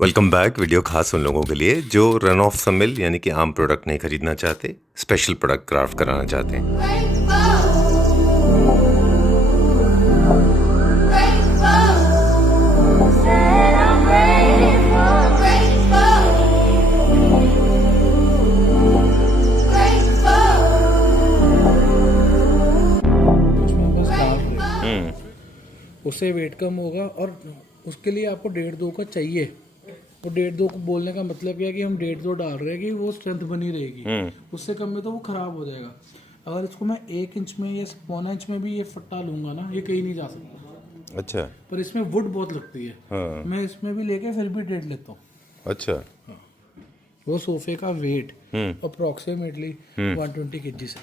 Welcome back. Video खास उन लोगों के लिए जो रन ऑफ समिल यानी कि आम प्रोडक्ट नहीं खरीदना चाहते, स्पेशल प्रोडक्ट क्राफ्ट कराना चाहते हैं। उसमें बस डाल रहे उससे वेट कम होगा और उसके लिए आपको 1.5-2 का चाहिए। वो 1.5-2 को बोलने का मतलब क्या है कि हम 1.5-2 डाल रहे हैं कि वो स्ट्रेंथ बनी रहेगी। उससे कम में तो वो खराब हो जाएगा। अगर इसको मैं 1 इंच में या 1.25 इंच में भी ये फट्टा लूंगा ना, ये कहीं नहीं जा सकता। अच्छा पर इसमें वुड बहुत लगती है। हाँ। मैं इसमें भी लेके फिर भी 1.5 लेता हूँ। अच्छा वो सोफे का वेट अप्रोक्सीमेटली 120 kg से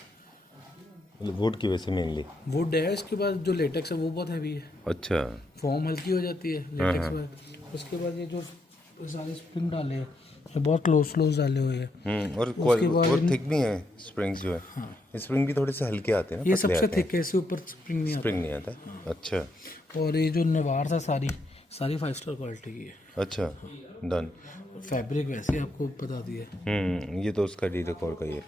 वुड की वजह से मेनली। वुड है। इसके बाद जो लेटेक्स है वो बहुत हैवी है। अच्छा फॉर्म हल्की हो जाती है लेटेक्स में। उसके बाद ये जो सारे स्प्रिंग डाले हैं ये बहुत क्लोज डाले हुए हैं। और थिक भी है स्प्रिंग्स जो है। स्प्रिंग भी थोड़े से हल्के आते हैं ना, ये पतले सबसे आते हैं। थिक है, इससे ऊपर स्प्रिंग नहीं स्प्रिंग नहीं आता। अच्छा आता। और ये जो निवार था सारी 5 स्टार क्वालिटी की है। अच्छा डन। फैब्रिक वैसे आपको बता दिया ये तो उसका डी रिकॉर्ड का ही है।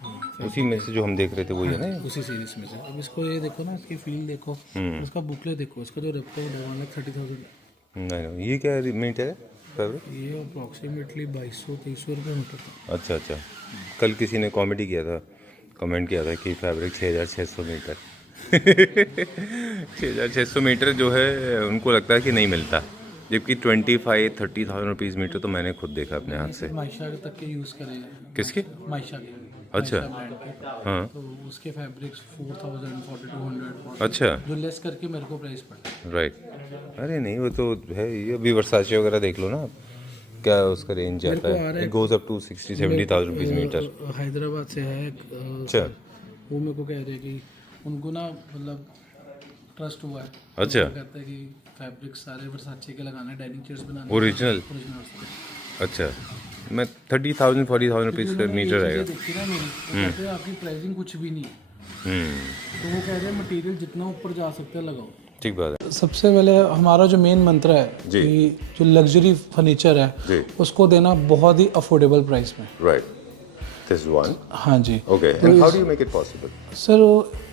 उसी में से जो हम देख रहे थे वही है ना। उसी सीरीज में से। अब इसको ये देखो ना, इसकी फील देखो, इसका बुकलेट देखो, इसका जो रेप्टो 1,30,000 नहीं ये क्या मीटर है फैब्रिक? ये अप्रॉक्सीमेटली 2200-2300 रुपये मीटर था। अच्छा अच्छा। कल किसी ने कॉमेडी किया था, कमेंट किया था कि फैब्रिक 6,600 मीटर 6,600 मीटर जो है उनको लगता है कि नहीं मिलता, जबकि 25-30,000 रुपीज़ मीटर तो मैंने खुद देखा अपने हाथ से। माइशा तक के यूज़ करे। किसके? माइशा के। अच्छा ब्रांड के। हाँ तो उसके फैब्रिक्स 4,000, 4,200। अच्छा जो लेस करके मेरे को प्राइस पड़ा। राइट। अरे नहीं वो तो है, ये अभी वर्साचे वगैरह देख लो ना आप, क्या उसका रेंज मेरे आता को आ है, रहा है goes up to 60-70,000 rupees metre. Hyderabad से है अच्छा वो मेरे को कह रहे हैं कि उनको ना मतलब ट्रस्ट हुआ है। अच्छा। वो कहता है कि फैब्रिक सारे वर्साचे के लगाने, डाइनिंग चेयर्स बनाने ओरिजिनल। अच्छा मैं 30,000-40,000 रुपीज़ का मीटर रहेगा। देखी ना मेरी, वो कहते हैं आपकी प्राइसिंग कुछ भी नहीं है। तो वो कह रहे हैं मटेरियल जितना ऊपर जा सकता है लगाओ। ठीक बात है सबसे पहले हमारा जो मेन मंत्र है जी। कि जो लग्जरी फर्नीचर है जी। उसको देना बहुत ही अफोर्डेबल प्राइस में। राइट। This one. हाँ जी। Okay and how do you make it possible? Sir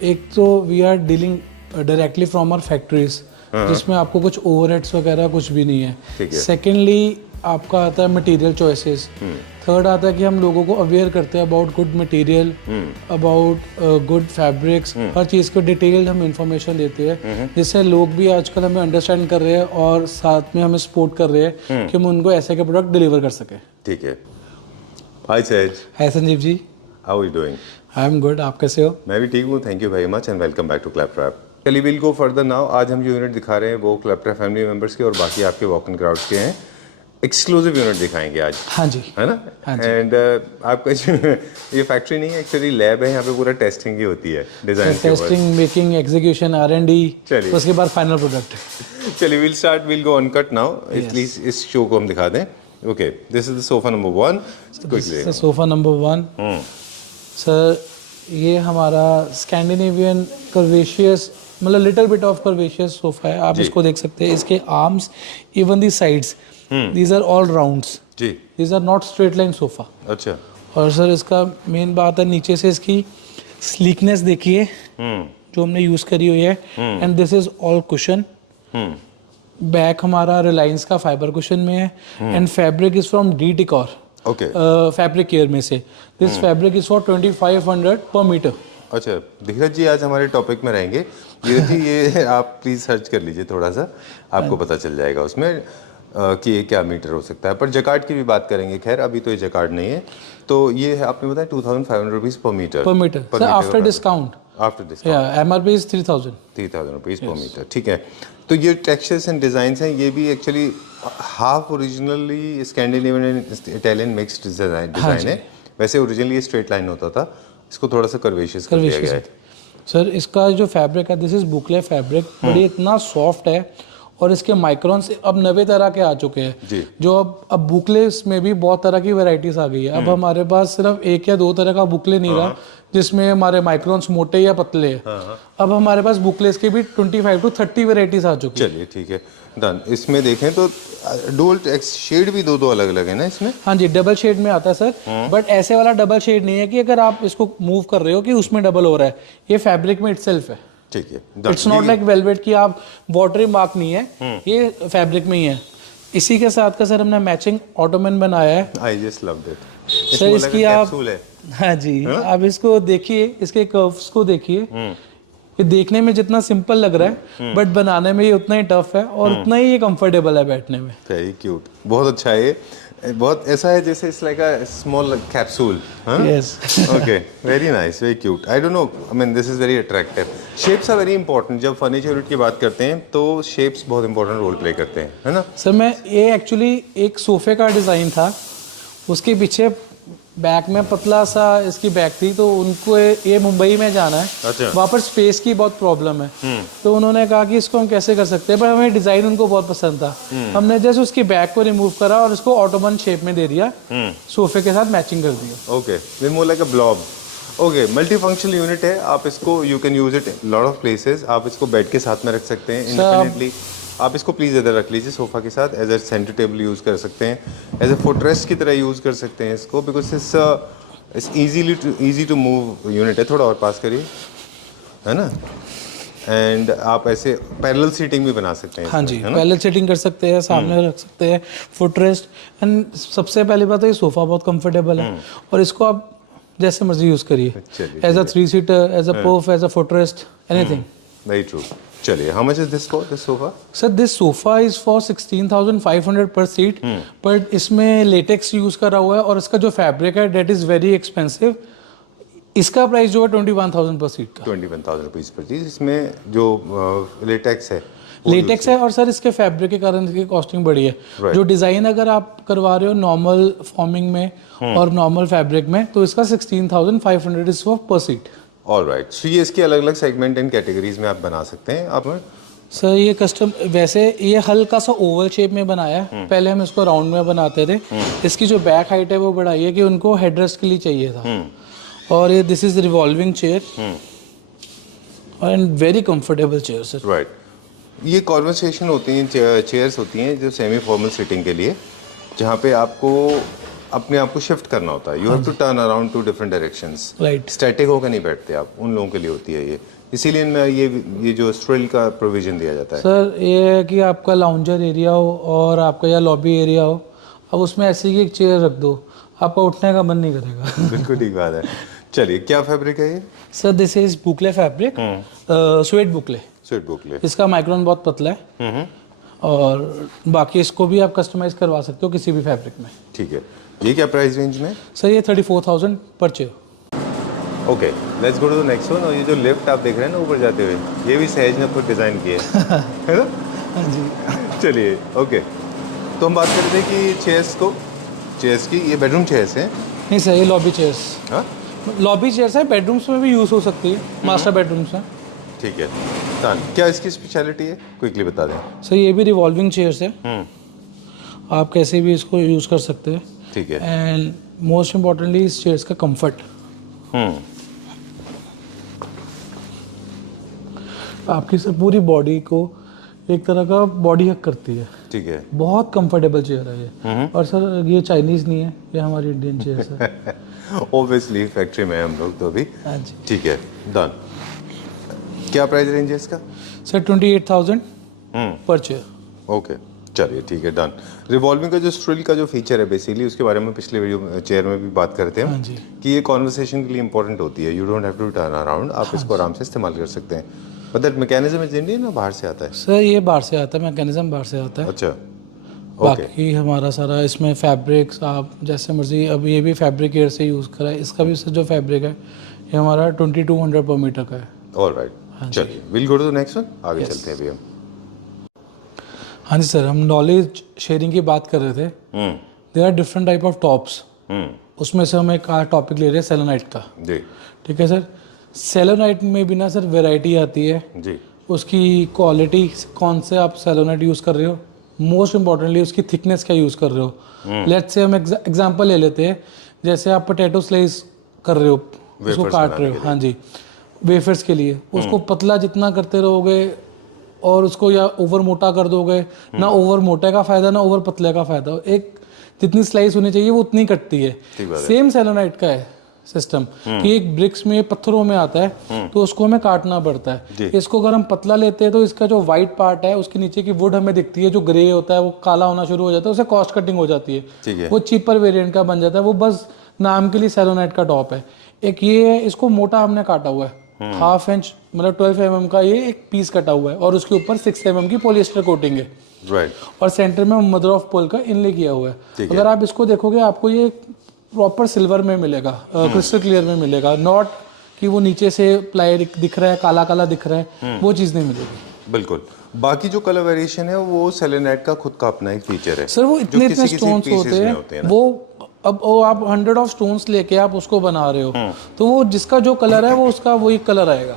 एक तो we are dealing directly from our factories, जिसमें आपको कुछ ओवरहेड्स वगैरह कुछ भी नहीं है। ठीक है। सेकेंडली आपका आता है मटेरियल चॉइसेस। थर्ड आता है कि हम लोगों को अवेयर करते हैं about good material, about good fabrics, हर चीज़ को डिटेल्ड हम इंफॉर्मेशन देते हैं, जिससे लोग भी आजकल हमें अंडरस्टैंड कर रहे हैं और साथ में हमें सपोर्ट कर रहे हैं कि हम उनको ऐसे के प्रोडक्ट डिलीवर कर सकें। ठीक है। हाय सैज। Hi Sanjeev ji. How are you doing? I am good, आप कैसे हो? मैं भी ठीक हूँ, thank you very much and welcome back to Claptrap. चलिए विल गो फर्दर नाउ। आज हम जो यूनिट दिखा रहे हैं वो क्लैपट्रैप फैमिली मेंबर्स के और बाकी आपके वॉक इन क्राउड्स के हैं। एक्सक्लूसिव यूनिट दिखाएंगे आज। हाँ जी। है ना? हाँ जी। एंड आपका जो ये फैक्ट्री नहीं है, एक्चुअली लैब है, यहाँ पे पूरा टेस्टिंग ही होती है डिजाइन के ऊपर। टेस्टिंग, मेकिंग, एग्जीक्यूशन, R&D, चलिए। उसके बाद फाइनल प्रोडक्ट। चलिए will go uncut now. Please इस शो को हम दिखा दें। Okay this is the sofa number 1 quickly. Sofa number 1 sir, ये हमारा स्कैंडिनेवियन कर्वेशियस, मतलब little bit of curvaceous sofa है। आप इसको देख सकते हैं, इसके arms, even the sides, these are all rounds, जी। These are not straight line sofa. अच्छा। और सर इसका मेन बात है नीचे से इसकी स्लीकनेस देखिए जो हमने यूज करी हुई है। And this is all cushion. Back हमारा रिलायंस का फाइबर कुशन में है। And fabric is from D'Decor okay. Fabric care में से। दिस फैब्रिक इज फॉर 2,500 पर मीटर। अच्छा धीरज जी आज हमारे टॉपिक में रहेंगे। धीरज जी ये आप प्लीज सर्च कर लीजिए थोड़ा सा, आपको पता चल जाएगा उसमें कि ये क्या मीटर हो सकता है। पर जकार्ड की भी बात करेंगे, खैर अभी तो ये जकार्ड नहीं है। तो ये है आपने बताया 2,500 rupees per metre. Per metre sir, after discount. After discount MRP is 3,000 rupees per metre. ठीक है। तो ये टेक्सचर्स एंड डिज़ाइंस हैं, ये भी actually half originally Scandinavian and Italian mixed design है। वैसे ओरिजिनली ये स्ट्रेट लाइन होता था, इसको थोड़ा सा कर्वेशियस कर दिया गया है। सर इसका जो फैब्रिक है, दिस इज बुकले फैब्रिक, बड़ी इतना सॉफ्ट है और इसके माइक्रॉन्स अब नवे तरह के आ चुके हैं जी। जो अब बुकलेस में भी बहुत तरह की वैरायटीज आ गई है। अब हमारे पास सिर्फ एक या दो तरह का बुकले नहीं रहा जिसमें हमारे माइक्रॉन्स मोटे या पतले हैं। अब हमारे पास बुकलेस के भी 25 to 30 वैरायटीज आ चुकी है। चलिए ठीक है डन। इसमें देखें तो डुअल शेड भी दो अलग अलग है ना इसमें? हाँ जी, डबल शेड में आता है सर, बट ऐसे वाला डबल शेड नहीं है कि अगर आप इसको मूव कर रहे हो कि उसमें डबल हो रहा है। ये फैब्रिक में इटसेल्फ है। ठीक है, इट्स नॉट लाइक वेलवेट की आप वाटरी मार्क नहीं है, ये फैब्रिक में ही है। इसी के साथ का सर हमने मैचिंग ऑटोमन बनाया है। I just loved it. Sir इसकी आप, हाँ जी, आप इसको देखिए, इसके कर्व्स को देखिए। ये देखने में जितना सिंपल लग रहा है बट बनाने में ये उतना ही टफ है और उतना ही ये कंफर्टेबल है बैठने में। वेरी क्यूट, बहुत अच्छा है ये। बहुत ऐसा है जैसे it's like a small capsule. Yes. Okay, very nice, very cute. I don't know, I mean this is very attractive. Shapes are very important. जब फर्नीचर यूनिट की बात करते हैं तो शेप्स बहुत इंपॉर्टेंट रोल प्ले करते हैं, है ना? सर मैं ये एक्चुअली एक सोफे का डिज़ाइन था, उसके पीछे बैक में पतला सा इसकी बैक थी, तो उनको ये मुंबई में जाना है। अच्छा। वहाँ पर स्पेस की बहुत प्रॉब्लम है, तो उन्होंने कहा कि इसको हम कैसे कर सकते हैं, पर हमें डिज़ाइन उनको बहुत पसंद था। हमने जैसे उसकी बैक को रिमूव करा और इसको ऑटोमन शेप में दे दिया, सोफे के साथ मैचिंग कर दिया। ओके, मोर लाइक अ blob. Okay, multi functional unit है। आप इसको you can use it lot of places. आप इसको बेड के साथ में रख सकते हैं इंडिपेंडेंटली। आप इसको प्लीज़ इधर रख लीजिए सोफ़ा के साथ। As a centre table use कर सकते हैं, एज ए फुटरेस्ट की तरह यूज़ कर सकते हैं इसको, because it's easy to move unit है। थोड़ा और पास करिए, है ना? एंड आप ऐसे पैरेलल सीटिंग भी बना सकते हैं। हाँ जी, पैरेलल सीटिंग कर सकते हैं, सामने रख सकते हैं, फुटरेस्ट। एंड सबसे पहली बात है ये सोफ़ा बहुत कंफर्टेबल है और इसको आप जैसे मर्जी यूज़ करिए, as a 3 seater, as a puff, as a footrest, anything. Very true. चलिए, how much is this for, this sofa? Sir this sofa is for 16,500 per seat, but इसमें लेटेक्स यूज करा हुआ है और इसका जो फैब्रिक है डेट इज वेरी एक्सपेंसिव। इसका प्राइस जो है 21,000 पर सीट का। 21,000 रुपीज़ पर चीज़। इसमें जो लेटेक्स है लेटेक्स है और सर इसके फैब्रिक के कारण इसकी कॉस्टिंग बढ़ी है। जो डिज़ाइन अगर आप करवा रहे हो नॉर्मल फॉर्मिंग में और नॉर्मल फैब्रिक में, तो इसका 16,500 इज फॉर पर सीट। ऑलराइट, सो ये इसके अलग अलग सेगमेंट एंड कैटेगरीज में आप बना सकते हैं। आप सर ये कस्टम वैसे ये हल्का सा ओवल शेप में बनाया है, पहले हम इसको राउंड में बनाते थे। इसकी जो बैक हाइट है वो बढ़ाई है कि उनको हेडरेस्ट के लिए चाहिए था। और ये this is revolving chair and very comfortable chair sir. Right, ये कॉन्वर्सेशन होती हैं, चेयर्स होती हैं जो सेमी फॉर्मल सिटिंग के लिए, जहाँ पे आपको अपने आप को शिफ्ट करना होता है। You have to turn around to different directions. Right. Static होकर नहीं बैठते आप, उन लोगों के लिए होती है ये। इसीलिए इनमें ये जो स्ट्रेल का प्रोविजन दिया जाता है। सर ये है कि आपका लाउंजर एरिया हो और आपका या लॉबी एरिया हो, अब उसमें ऐसी की एक चेयर रख दो, आपका उठने का मन नहीं करेगा। बिल्कुल ठीक बात है। चलिए, क्या फैब्रिक है ये? Sir this is boucle fabric, sweat boucle. Sweat boucle. इसका माइक्रोन बहुत पतला है और बाकी इसको भी आप कस्टमाइज करवा सकते हो किसी भी फैब्रिक में। ठीक है, ये क्या प्राइस रेंज में? सर ये 34,000 per chair. Okay, let's go to the next one. और ये जो लिफ्ट आप देख रहे हैं ना ऊपर जाते हुए, ये भी सहज ने खुद डिज़ाइन किया है ना? हाँ जी। चलिए, ओके, तो हम बात कर रहे थे कि चेयर्स की ये बेडरूम चेयर्स हैं? नहीं सर, ये लॉबी चेयर्स। हाँ, लॉबी चेयर्स है, बेडरूम्स में भी यूज़ हो सकती है, मास्टर बेडरूम्स हैं। ठीक है डन। क्या इसकी स्पेशलिटी है, क्विकली बता दें। सर ये भी रिवॉल्विंग चेयर्स है, आप कैसे भी इसको यूज़ कर सकते हैं। ठीक है। एंड मोस्ट इम्पॉर्टेंटली इस चेयर्स का कंफर्ट। आपकी सर पूरी बॉडी को एक तरह का बॉडी हक करती है। ठीक है। बहुत कंफर्टेबल चेयर है ये। और सर ये चाइनीज़ नहीं है, ये हमारी इंडियन चेयर्स है। ऑब्वियसली फैक्ट्री में हम लोग तो अभी। हाँ जी। ठीक है डन। क्या प्राइस रेंज है इसका? सर 28,000 पर चेयर। ओके, चलिए ठीक है डन। रिवॉल्विंग का जो स्ट्रिल का जो फीचर है बेसिकली, उसके बारे में पिछले वीडियो चेयर में भी बात करते हैं हाँ जी। कि ये कॉन्वर्सेशन के लिए इंपॉर्टेंट होती है। You don't have to turn around, आप इसको आराम से इस्तेमाल कर सकते हैं। But that mechanism is Indian ना बाहर से आता है? सर ये बाहर से आता है, मैकेनिज्म बाहर से आता है। अच्छा, बाकी हमारा सारा इसमें फैब्रिक्स आप जैसे मर्जी, अब ये भी फैब्रिक एयर से यूज़ करा है। इसका भी जो फैब्रिक है ये हमारा 2200 पर मीटर का है। ऑलराइट, चलिए will go to the next one. आगे चलते हैं अभी हम। हाँ जी सर, हम नॉलेज शेयरिंग की बात कर रहे थे। There are different type of tops. उसमें से हम एक टॉपिक ले रहे हैं सेलेनाइट का। जी। ठीक है सर, सेलेनाइट में भी ना सर वैरायटी आती है। जी। उसकी क्वालिटी, कौन से आप सेलोनाइट यूज़ कर रहे हो, मोस्ट इम्पॉर्टेंटली उसकी थिकनेस क्या यूज़ कर रहे हो। लेट्स से हम एग्जांपल ले लेते हैं, जैसे आप पोटैटो स्लाइस कर रहे हो, उसको काट रहे हो, हाँ जी, वेफर्स के लिए, उसको पतला जितना करते रहोगे और उसको या ओवर मोटा कर दोगे, ना ओवर मोटे का फायदा ना ओवर पतले का फायदा, एक जितनी स्लाइस होनी चाहिए वो उतनी कटती है। सेम सेलोनाइट का है सिस्टम कि एक ब्रिक्स में, पत्थरों में आता है तो उसको हमें काटना पड़ता है। इसको अगर हम पतला लेते हैं तो इसका जो वाइट पार्ट है उसके नीचे की वुड हमें दिखती है, जो ग्रे होता है वो काला होना शुरू हो जाता है, उसे कॉस्ट कटिंग हो जाती है, वो चीपर वेरिएंट का बन जाता है, वो बस नाम के लिए सेलोनाइट का टॉप है। एक ये है, इसको मोटा हमने काटा हुआ है, 1/2 इंच मतलब 12 mm का ये एक पीस कटा हुआ है और उसके ऊपर 6 mm की पॉलिएस्टर कोटिंग है, राइट, और सेंटर में मदर ऑफ पर्ल का इनले किया हुआ है। अगर आप इसको देखोगे आपको ये प्रॉपर सिल्वर में मिलेगा, क्रिस्टल क्लियर में मिलेगा, नॉट कि वो नीचे से प्लाई दिख रहा है, काला काला दिख रहा है, वो चीज़ नहीं मिलेगी। बिल्कुल। बाकी जो कलर वेरिएशन है वो सेलेनाइट का खुद का अपना एक फीचर है सर, वो इतने इतने स्टोन्स होते हैं, वो अब वो आप 100 ऑफ स्टोन्स लेके आप उसको बना रहे हो, तो वो जिसका जो कलर है वो उसका वही कलर आएगा।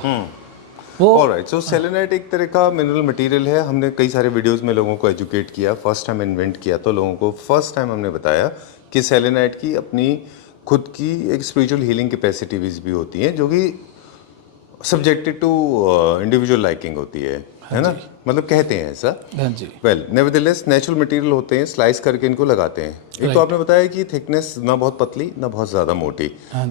वो ऑलराइट, सो सेलेनाइट एक तरह का मिनरल मटेरियल है। हमने कई सारे वीडियोस में लोगों को एजुकेट किया, फर्स्ट टाइम इन्वेंट किया तो लोगों को फर्स्ट टाइम हमने बताया कि सेलेनाइट की अपनी खुद की एक स्पिरिचुअल हीलिंग कैपेसिटीज भी होती हैं, जो कि सब्जेक्टेड टू इंडिविजुअल लाइकिंग होती है ना, मतलब कहते हैं ऐसा। हाँ जी, वेल नेवरदलेस नेचुरल मटेरियल होते हैं, स्लाइस करके इनको लगाते हैं। एक तो आपने बताया कि थिकनेस ना बहुत पतली ना बहुत ज़्यादा मोटी,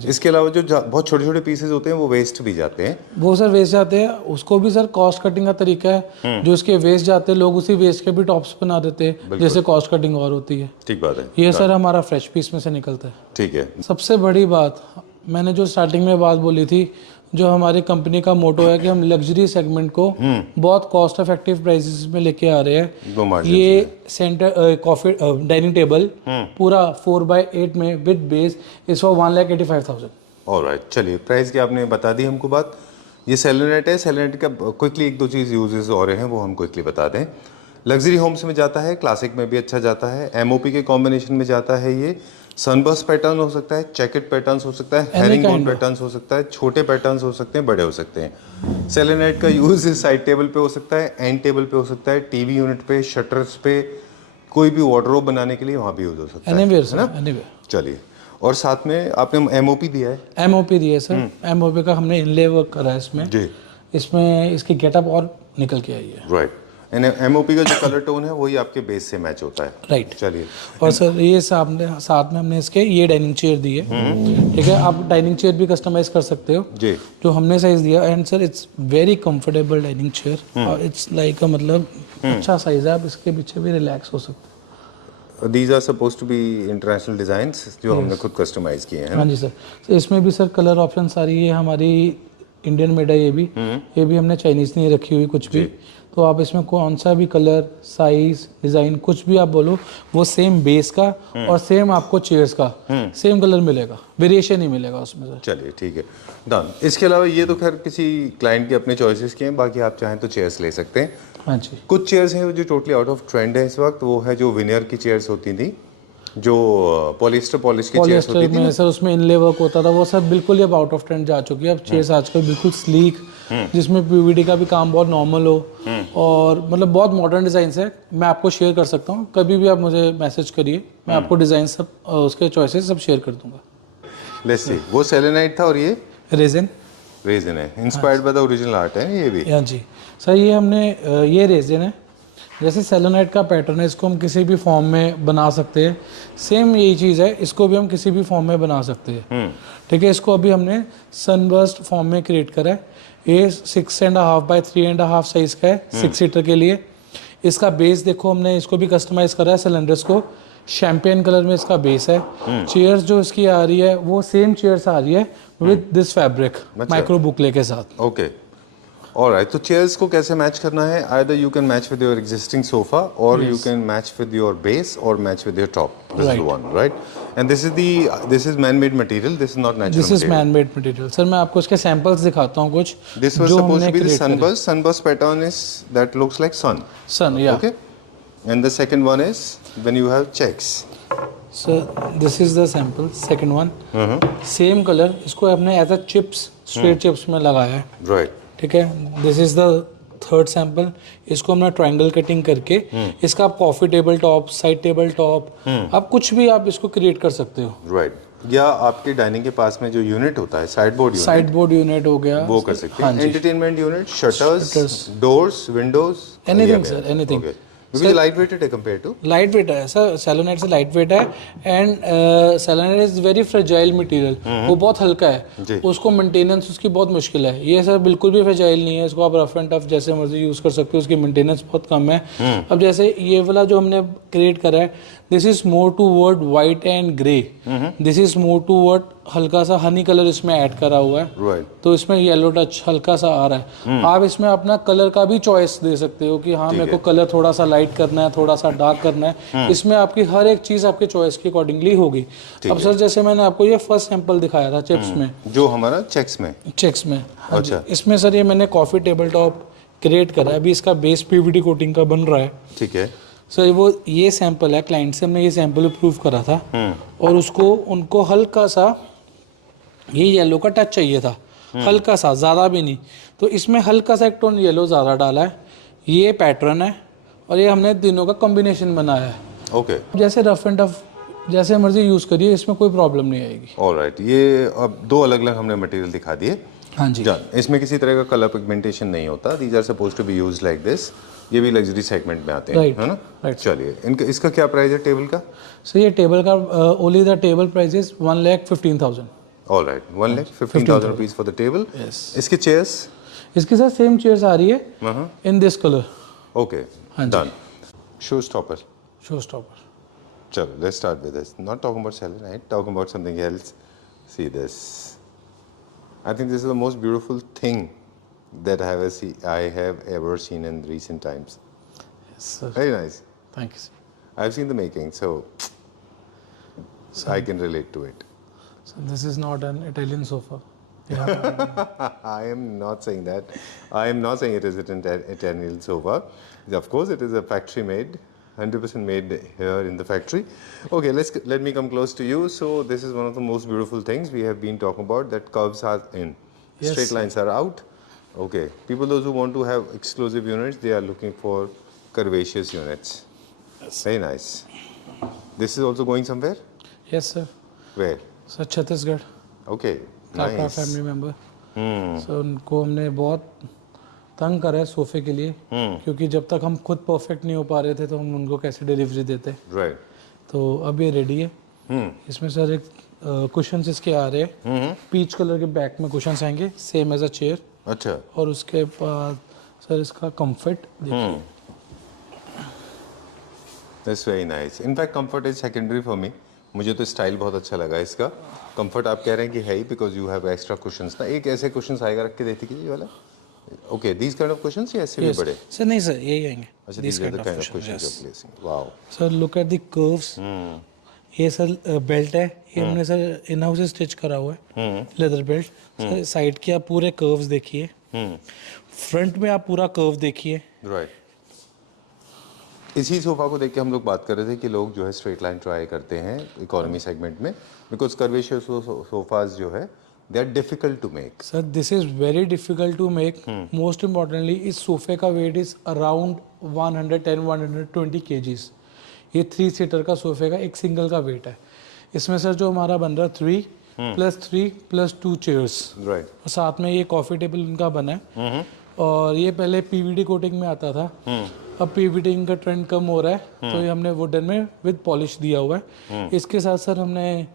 इसके अलावा जो बहुत छोटे छोटे पीसेज होते हैं वो वेस्ट भी जाते हैं। वो सर वेस्ट जाते हैं, उसको भी सर कॉस्ट कटिंग का तरीका है, जो उसके वेस्ट जाते हैं लोग उसी वेस्ट के भी टॉप्स बना देते हैं, जैसे कॉस्ट कटिंग और होती है। ठीक बात है, ये सर हमारा फ्रेश पीस में से निकलता है। ठीक है। सबसे बड़ी बात मैंने जो स्टार्टिंग में बात बोली थी, जो हमारी कंपनी का मोटो है कि हम लग्जरी सेगमेंट को बहुत कॉस्ट इफेक्टिव प्राइसेस में लेके आ रहे हैं। ये सेंटर कॉफी डाइनिंग टेबल पूरा 4x8 में विद बेस इस फॉर 1,85,000। ऑलराइट, चलिए प्राइस की आपने बता दी हमको बात। ये सेलेनाइट है, सेलेनाइट का क्विकली एक दो चीज़ यूजेस और हैं वो हम क्विकली बता दें। लग्जरी होम्स में जाता है, क्लासिक में भी अच्छा जाता है, एमओपी के कॉम्बिनेशन में जाता है। ये सनबर्स्ट पैटर्न हो सकता है, चेकेट पैटर्न्स हो सकता है, हेरिंगबोन पैटर्न्स हो सकता है, छोटे पैटर्न्स हो सकते हैं, बड़े हो सकते हैं। सेलेनाइट का यूज साइड टेबल पे हो सकता है, एंड टेबल पे हो सकता है, टीवी यूनिट पे, शटर्स पे, कोई भी वार्डरोब बनाने के लिए वहाँ भी यूज हो सकता है ना। चलिए, और साथ में आपने एमओपी दिया है। एमओपी दिया है सर, एमओपी का हमने इनले वर्क करा है इसमें जी, इसमें इसकी गेटअप और निकल के आई है। राइट, एमओपी का जो कलर टोन है वही आपके बेस से मैच होता है। राइट, चलिए। और सर ये साथ में हमने इसके ये डाइनिंग चेयर दी है, ठीक है, आप डाइनिंग चेयर भी कस्टमाइज कर सकते हो जी, जो हमने साइज दिया। And sir it's very comfortable dining chair, और इट्स लाइक मतलब अच्छा साइज है, आप इसके पीछे भी रिलैक्स हो सकते हो। These are supposed to be international designs जो हमने खुद कस्टमाइज किए हैं। हाँ जी सर, तो इसमें भी सर कलर ऑप्शन सारी है हमारी इंडियन मेड है, ये भी हमने चाइनीज नहीं रखी हुई कुछ भी, तो आप इसमें कौन सा भी कलर, साइज, डिजाइन कुछ भी आप बोलो, वो सेम बेस का और सेम आपको चेयर्स का सेम कलर मिलेगा, वेरिएशन ही मिलेगा उसमें सर। चलिए ठीक है, डन। इसके अलावा ये तो खैर किसी क्लाइंट के अपने चॉइसेस के हैं, बाकी आप चाहें तो चेयर्स ले सकते हैं। हाँ जी, कुछ चेयर्स हैं जो टोटली आउट ऑफ ट्रेंड है इस वक्त, वो है जो विनियर की चेयर्स होती थी, जो पॉलिस्टर पॉलिश की चेयर्स होती थी सर, उसमें इनले वर्क होता था, वो सब बिल्कुल ही अब आउट ऑफ ट्रेंड जा चुकी है। अब चेयर्स आजकल बिल्कुल स्लीक, जिसमें पीवीडी का भी काम बहुत नॉर्मल हो, और मतलब बहुत मॉडर्न डिजाइन है। मैं आपको शेयर कर सकता हूँ, कभी भी आप मुझे मैसेज करिए, मैं आपको डिजाइन सब उसके चॉइसेस सब शेयर कर दूंगा। लेट्स सी, वो सेलेनाइट था और ये रेजिन है, inspired by the original art है ये भी। हाँ जी सर, ये हमने ये रेजिन है, जैसे सेलेनाइट का पैटर्न है, इसको हम किसी भी फॉर्म में बना सकते हैं। सेम यही चीज़ है, इसको भी हम किसी भी फॉर्म में बना सकते हैं, ठीक है। इसको अभी हमने सनबर्स्ट फॉर्म में क्रिएट करा है। ये 6.5 बाय 3.5 साइज का है, 6 सीटर के लिए। इसका बेस देखो, हमने इसको भी कस्टमाइज करा है, सिलेंडर्स को शैम्पेन कलर में इसका बेस है। चेयर्स जो इसकी आ रही है वो सेम चेयर्स आ रही है विद दिस फैब्रिक माइक्रो बुकले के साथ। Okay, alright. तो चेयर्स को कैसे मैच करना है? Either you can match with your existing sofa, और you can match with your base, और match with your top. This is one, right? And this is man made material, this is not natural. This is man made material. Sir मैं आपको इसके samples दिखाता हूँ कुछ। This was supposed to be the sunburst pattern is that looks like sun, yeah. Okay, and the second one is when you have checks. So this is the sample, second one. Same color, इसको आपने as a chips, straight chips में लगाया है, Right. ठीक है। This is the third sample, इसको हमने triangle cutting करके इसका आप coffee table top, side table top, आप कुछ भी आप इसको क्रिएट कर सकते हो। राइट, या आपके डाइनिंग के पास में जो यूनिट होता है, sideboard unit, sideboard unit हो गया, वो कर सकते हैं। हाँ जी। Entertainment unit, shutters, doors, windows, anything sir, anything. Because light weighted है कंपेयर टू। लाइट वेट है सर, सेलोनाइट से लाइट वेट है, and selenite is very fragile material, वो बहुत हल्का जी। है, उसको मेंटेनेंस उसकी बहुत मुश्किल है। ये सर बिल्कुल भी फ्रेजाइल नहीं है, इसको आप रफ एंड टफ जैसे मर्जी यूज़ कर सकते हो, उसकी मेंटेनेंस बहुत कम है। अब जैसे ये वाला जो हमने क्रिएट करा है, this is more toward white and grey, this is more toward हल्का सा हनी कलर इसमें ऐड करा हुआ है, राइट, तो इसमें येलो टच हल्का सा आ रहा है। आप इसमें अपना कलर का भी चॉइस दे सकते हो कि हाँ मेरे को कलर थोड़ा सा लाइट करना है, थोड़ा सा डार्क करना है, इसमें आपकी हर एक चीज आपके चॉइस के अकॉर्डिंगली होगी। अब सर जैसे मैंने आपको ये फर्स्ट सैंपल दिखाया था चिप्स में, जो हमारा चेक्स में, हाँ जी। अच्छा। इसमें सर ये मैंने कॉफी टेबल टॉप क्रिएट करा है, अभी इसका बेस पीवीडी कोटिंग का बन रहा है। ठीक है। सर वो ये सैंपल है, क्लाइंट से हमने ये सैंपल अप्रूव करा था, और उसको उनको हल्का सा ये येलो का टच चाहिए था, हल्का सा, ज़्यादा भी नहीं, तो इसमें हल्का सा एक टोन येलो ज़्यादा डाला है। ये पैटर्न है और ये हमने तीनों का कॉम्बिनेशन बनाया है। ओके, जैसे रफ एंड टफ जैसे मर्जी यूज़ करिए, इसमें कोई प्रॉब्लम नहीं आएगी। ऑलराइट, ये अब दो अलग अलग हमने मटेरियल दिखा दिए। हाँ जी। इसमें किसी तरह का कलर पिगमेंटेशन नहीं होता, these are suppose to be used like this. ये भी लग्जरी सेगमेंट में आते हैं, Right, है ना? right. चलिए, इनका इसका क्या प्राइस है टेबल का? सो ये टेबल का only the table price is 1,15,000। Alright, 1,15,000 rupees for the table. इसके चेयर्स? इसके साथ सेम चेयर्स आ रही है in this colour. Okay, done. Showstopper, showstopper. चलो, let's start with this. Not talking about selenite, talking about something else. See this, I think this is the most beautiful thing that I have ever seen in recent times. Yes, sir. Very nice. Thank you, sir. I've seen the making, so I can relate to it. So this is not an Italian sofa. Yeah. I am not saying that. I am not saying it is an Italian sofa. Of course, it is a factory made, 100% made here in the factory. Okay, let me come close to you. So this is one of the most beautiful things we have been talking about. That curves are in, Yes, straight sir. lines are out. Okay, people those who want to have exclusive units, they are looking for curvaceous units. Yes. Very nice. This is also going somewhere? Yes, sir. Where? Sir, Chhattisgarh. Okay, Tata nice. family member. So उनको हमने बहुत तंग करा है सोफे के लिए, क्योंकि जब तक हम खुद परफेक्ट नहीं हो पा रहे थे तो हम उनको कैसे डिलीवरी देते। Right. तो अब ये रेडी है। इसमें सर एक कुशन्स इसके आ रहे हैं, पीच कलर के बैक में कुशन्स आएंगे, सेम एज अ चेयर। अच्छा, और उसके बाद सर इसका कंफर्ट देखिए। That's very nice. In fact, comfort is secondary for me. मुझे तो स्टाइल बहुत अच्छा लगा इसका। कंफर्ट आप कह रहे हैं कि है ही, because you have extra cushions ना। एक ऐसे कुशन्स आएगा, रख के देती कीजिए ये वाला। Okay, these kind of cushions या ऐसे भी बड़े? सर नहीं सर, यही आएंगे। अच्छा, these are the kind of cushions you're placing. Wow. Sir look at the curves. ये सर बेल्ट है, ये हमने सर इन हाउस स्टिच करा हुआ है, लेदर बेल्ट। सर साइड के आप पूरे कर्व्स देखिए, फ्रंट में आप पूरा कर्व देखिए। राइट। इसी सोफा को देख के हम लोग बात कर रहे थे कि लोग जो है स्ट्रेट लाइन ट्राई करते हैं इकोनॉमी सेगमेंट में, बिकॉज कर्वेशियस सोफाज जो है they are difficult to make. Sir this is very difficult to make. Most importantly इस सोफे का वेट इज अराउंड 110-120 kgs। ये 3 सीटर का सोफे का एक सिंगल का वेट है। इसमें सर जो हमारा बन रहा है 3 + 3 + 2 चेयर्स, राइट। और साथ में ये कॉफी टेबल इनका बना है। और ये पहले पीवीडी कोटिंग में आता था, अब पीवीडी का ट्रेंड कम हो रहा है, तो ये हमने वुडन में विद पॉलिश दिया हुआ है। इसके साथ सर हमने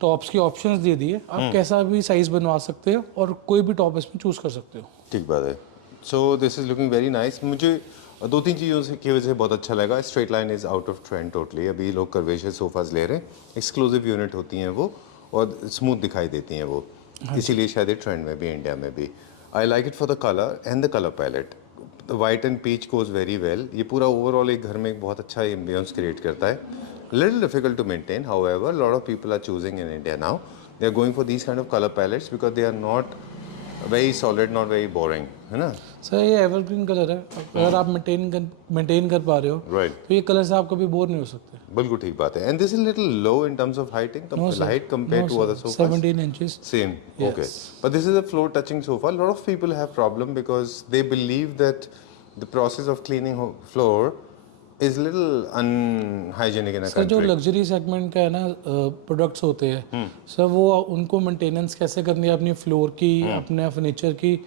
टॉप्स की ऑप्शंस दे दिए, आप कैसा भी साइज बनवा सकते हो और कोई भी टॉप इसमें चूज कर सकते हो। ठीक बात है। So this is looking very nice. मुझे 2-3 चीज़ों की वजह से बहुत अच्छा लगा। Straight line is out of trend totally. अभी लोग कर्वेशियस सोफाज ले रहे हैं, एक्सक्लूसिव यूनिट होती हैं वो, और स्मूथ दिखाई देती हैं वो, इसीलिए शायद ट्रेंड में भी, इंडिया में भी। I like it for the colour and the colour palette. The white and peach goes very well. ये पूरा ओवरऑल एक घर में एक बहुत अच्छा एम्बियंस क्रिएट करता है। Little difficult to maintain, however lot of people are choosing in India now, they are going for these kind of colour palettes because they are not very solid, not very boring, है ना? Sir ये evergreen colour है, अगर आप maintain कर पा रहे हो, राइट, तो ये कलर से आप कभी बोर नहीं हो सकते। बिल्कुल ठीक बात है। And this is little low in terms of height compared to other sofas. 17 inches. Same. Okay. But this is a floor touching sofa. A lot of people have problem because they believe that the process of cleaning floor is little unhygienic in a sir जो country. Luxury segment का है ना products होते हैं sir, वो उनको maintenance कैसे करनी है अपनी फ्लोर की, अपने फर्नीचर की,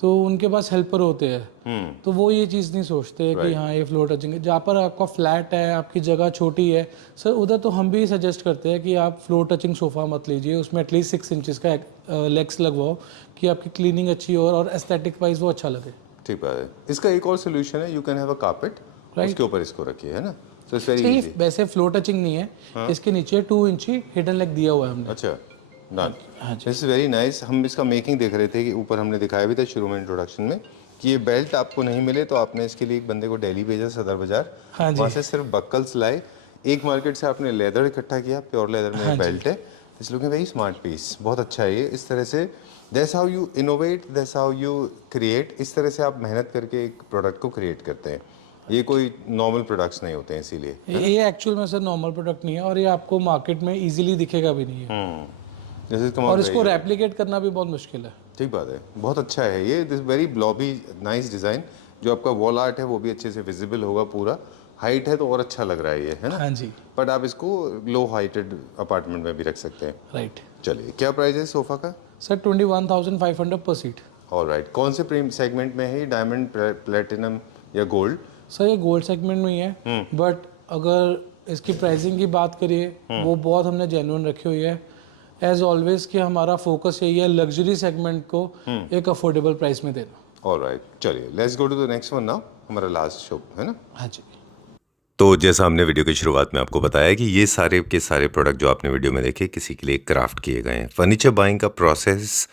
तो उनके पास हेल्पर होते हैं। तो वो ये चीज़ नहीं सोचते कि हाँ ये फ्लोर टचिंग है। जहाँ पर आपका फ्लैट है, आपकी जगह छोटी है सर, उधर तो हम भी सजेस्ट करते हैं कि आप फ्लोर टचिंग सोफ़ा मत लीजिए, उसमें एटलीस्ट 6 इंचज़ का लेग्स लगवाओ कि आपकी क्लीनिंग अच्छी हो और एस्थेटिक वाइज वो अच्छा लगे। ठीक बात है। इसका एक और सोल्यूशन है, you can have a carpet, उसके ऊपर इसको रखिए, है ना, सो इट्स वेरी इजी। वैसे फ्लोर टचिंग नहीं है, इसके नीचे 2 इंची हिडन लेग दिया हुआ है हमने। अच्छा, done, this is very nice. हम इसका मेकिंग देख रहे थे कि ऊपर हमने दिखाया भी था शुरू में इंट्रोडक्शन में कि ये बेल्ट आपको नहीं मिले तो आपने इसके लिए एक बंदे को दिल्ली भेजा, सदर बाजार, वहाँ से सिर्फ बक्कल्स लाए, एक मार्केट से आपने लेदर इकट्ठा किया, प्योर लेदर में बेल्ट है, इस लुकिंग वेरी स्मार्ट पीस, बहुत अच्छा है ये। इस तरह से that's how you innovate, that's how you create, इस तरह से आप मेहनत करके एक प्रोडक्ट को क्रिएट करते हैं। ये कोई नॉर्मल प्रोडक्ट्स नहीं होते हैं, इसीलिए ये एक्चुअल में सर नॉर्मल प्रोडक्ट नहीं है और ये आपको मार्केट में इजीली दिखेगा भी नहीं है। और इसको रेप्लिकेट करना भी बहुत मुश्किल है। ठीक बात है, बहुत अच्छा है ये, दिस वेरी ब्लॉबी नाइस डिज़ाइन। जो आपका वॉल आर्ट है वो भी अच्छे से विजिबल होगा, पूरा हाइट है तो और अच्छा लग रहा है ये, है ना। हाँ जी, बट आप इसको लो हाइटेड अपार्टमेंट में भी रख सकते हैं। राइट। चलिए, क्या प्राइस है सोफ़ा का? सर 21,500 पर सीट। ऑलराइट, कौन से प्रीमियम सेगमेंट में है ये, डायमंड, प्लेटिनम या गोल्ड? सर ये गोल्ड सेगमेंट में ही है, बट अगर इसकी प्राइसिंग की बात करिए वो बहुत हमने जेन्युइन रखी हुई है। एज ऑलवेज कि हमारा फोकस यही है लग्जरी सेगमेंट को एक अफोर्डेबल प्राइस में देना। ऑलराइट, चलिए let's go to the next one now, हमारा लास्ट शो है ना। हाँ जी। तो जैसा हमने वीडियो की शुरुआत में आपको बताया कि ये सारे के सारे प्रोडक्ट जो आपने वीडियो में देखे किसी के लिए क्राफ्ट किए गए हैं। फर्नीचर बाइंग का प्रोसेस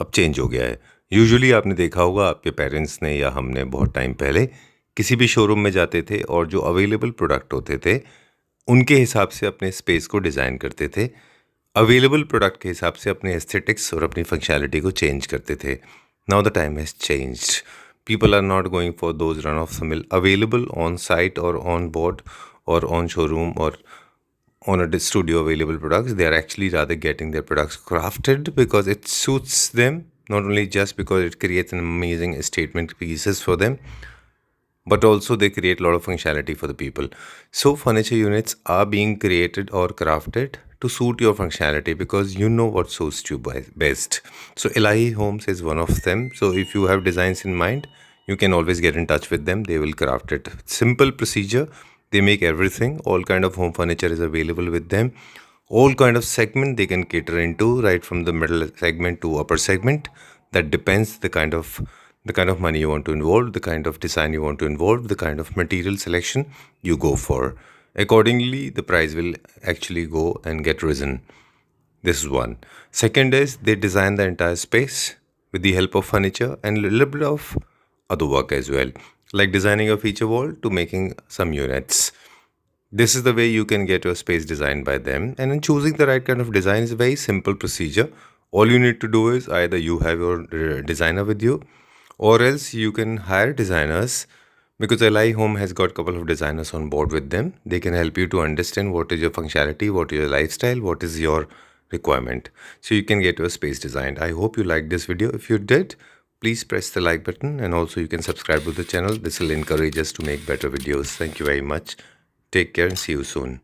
अब चेंज हो गया है। यूजुअली आपने देखा होगा आपके पेरेंट्स ने या हमने बहुत टाइम पहले किसी भी शोरूम में जाते थे और जो अवेलेबल प्रोडक्ट होते थे उनके हिसाब से अपने स्पेस को डिज़ाइन करते थे, अवेलेबल प्रोडक्ट के हिसाब से अपने एस्थेटिक्स और अपनी फंक्शनैलिटी को चेंज करते थे। Now the time has changed. People are not going for those run-of-the-mill available on site or on board or on showroom or on a studio available products. They are actually rather getting their products crafted because it suits them, not only just because it creates an amazing statement pieces for them, but also they create a lot of functionality for the people. So furniture units are being created or crafted to suit your functionality because you know what suits you best. So Elahi Homes is one of them. So if you have designs in mind, you can always get in touch with them. They will craft it. Simple procedure. They make everything. All kind of home furniture is available with them. All kind of segment they can cater into, right from the middle segment to upper segment. That depends the kind of money you want to involve, the kind of design you want to involve, the kind of material selection you go for. Accordingly, the price will actually go and get risen. This is one. Second is they design the entire space with the help of furniture and a little bit of other work as well, like designing a feature wall to making some units. This is the way you can get your space designed by them. And in choosing the right kind of design is a very simple procedure. All you need to do is either you have your designer with you, or else you can hire designers, because Elahi Home has got a couple of designers on board with them. They can help you to understand what is your functionality, what is your lifestyle, what is your requirement. So you can get your space designed. I hope you liked this video. If you did, please press the like button, and also you can subscribe to the channel. This will encourage us to make better videos. Thank you very much. Take care and see you soon.